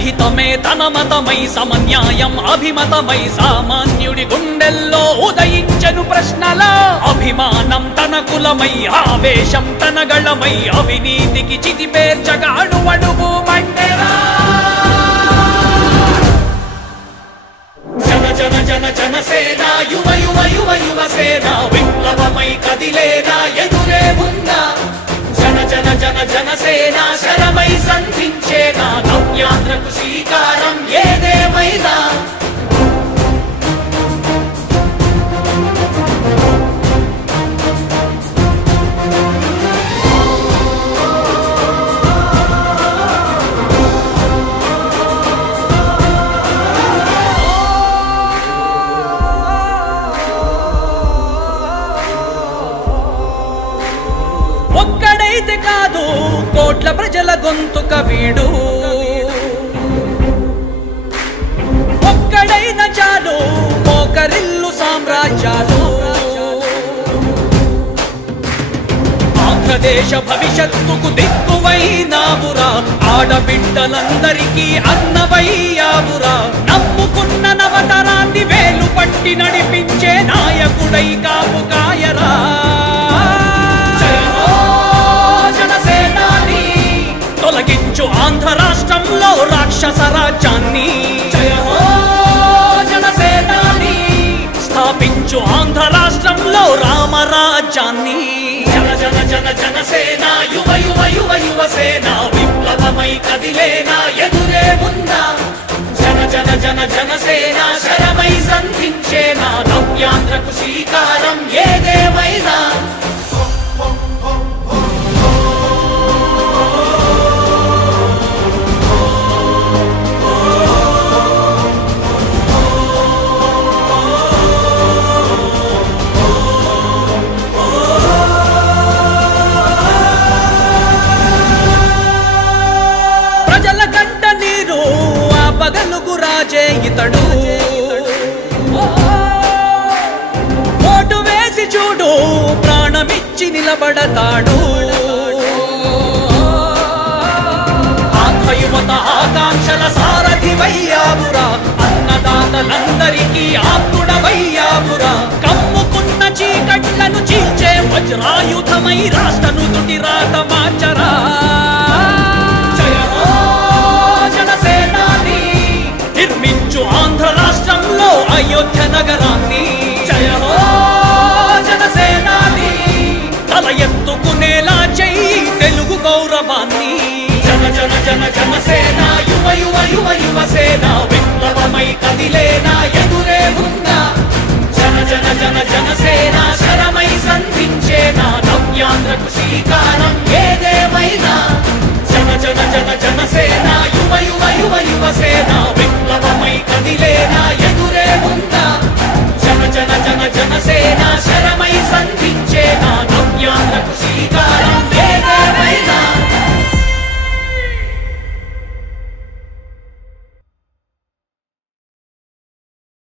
జనహితమే తన మతమై సమన్యాయం అభిమతమై సామాన్యుడి గుండెల్లో ఉదయించెను ప్రశ్నలా అభిమానం తన కులమై ఆవేశం తన గళమై అవినీతికి చితిపేర్చగా అడువడుగు మండెరా జన జన జన జనసేన యువ యువ యువ యువసేన విప్లవమై కదిలేనా ఎదురే ఉందా జన జన జన జనసేన శరమై సంధించేనా నవ్యాంధ్రకు శ్రీకారం ఏదేమైనా ఒక్కడైతే కాదు కోట్ల ప్రజల గొంతుక వీడు ఒక్కడైన చాలు మోకరిల్లు సామ్రాజ్యాలు ఆంధ్రదేశ భవిష్యత్తుకు దిక్కువైనావురా ఆడబిడ్డలందరికీ అన్నవయ్యావురా నమ్ముకున్న నవతరాన్ని వేలు పట్టి నడిపించే నాయకుడై కాపు కాయరా తొలగించు ఆంధ్ర రాష్ట్రంలో రాక్షస రాజ్యాన్ని జయ హో జనసేనాని స్థాపించు ఆంధ్ర రాష్ట్రంలో రామరాజ్యాన్ని జన జన జన జనసేన యువ యువ యువ యువసేన విప్లవమై కదిలేనా ఎదురే ఉందా జన జన జన జనసేన శరమై సంధించేనా నవ్యాంధ్రకు శ్రీకారం ఏదేమైనా పగలుగు రాజే ఇతడు ఓటు వేసి చూడు ప్రాణమిచ్చి నిలబడతాడు ఆంధ్ర యువత ఆకాంక్షల సారథివయ్యావురా అన్నదాతలందరికీ ఆప్తుడవయ్యావురా కమ్ముకున్న చీకట్లను చీల్చే వజ్రాయుధమై రాష్ట్రను తుటి రాత మార్చరా నిర్మించు ఆంధ్ర రాష్ట్రంలో అయోధ్య నగరాన్ని జయ హో జనసేనాని తల ఎత్తుకునేలా చెయ్యి తెలుగు గౌరవాన్ని జన జన జన జనసేన యువ యువ యువ యువసేన విప్లవమై కదిలేనా ఎదురే ఉందా జన జన జన జనసేన